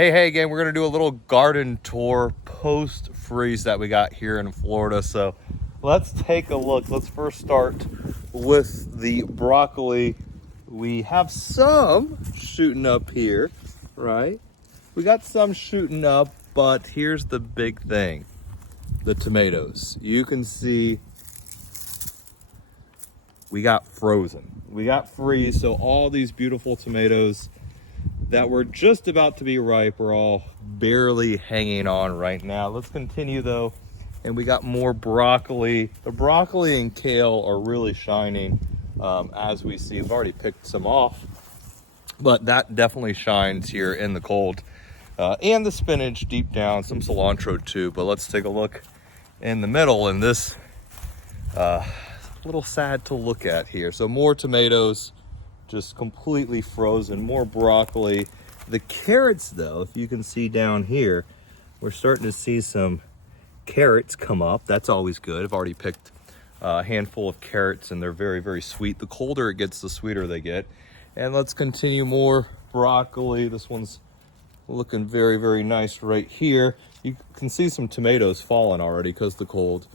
Hey again, we're gonna do a little garden tour post freeze that we got here in Florida. So let's take a look. Let's first start with the broccoli. We have some shooting up here, right? We got some shooting up, but here's the big thing, the tomatoes. You can see we got frozen. We got freeze, so all these beautiful tomatoes that were just about to be ripe are all barely hanging on right now. Let's continue though, and we got more broccoli. The broccoli and kale are really shining, as we see. We've already picked some off, but that definitely shines here in the cold. And the spinach deep down, some cilantro too. But let's take a look in the middle, and this a little sad to look at here. So more tomatoes, just completely frozen, more broccoli. The carrots though, if you can see down here, we're starting to see some carrots come up. That's always good. I've already picked a handful of carrots and they're very, very sweet. The colder it gets, the sweeter they get. And let's continue, more broccoli. This one's looking very, very nice right here. You can see some tomatoes falling already because of the cold.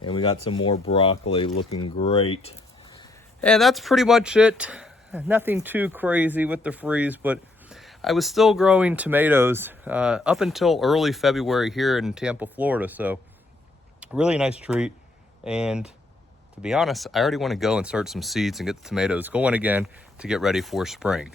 And we got some more broccoli looking great. And that's pretty much it. Nothing too crazy with the freeze, but I was still growing tomatoes up until early February here in Tampa, Florida. So really nice treat. And to be honest, I already want to go and start some seeds and get the tomatoes going again to get ready for spring.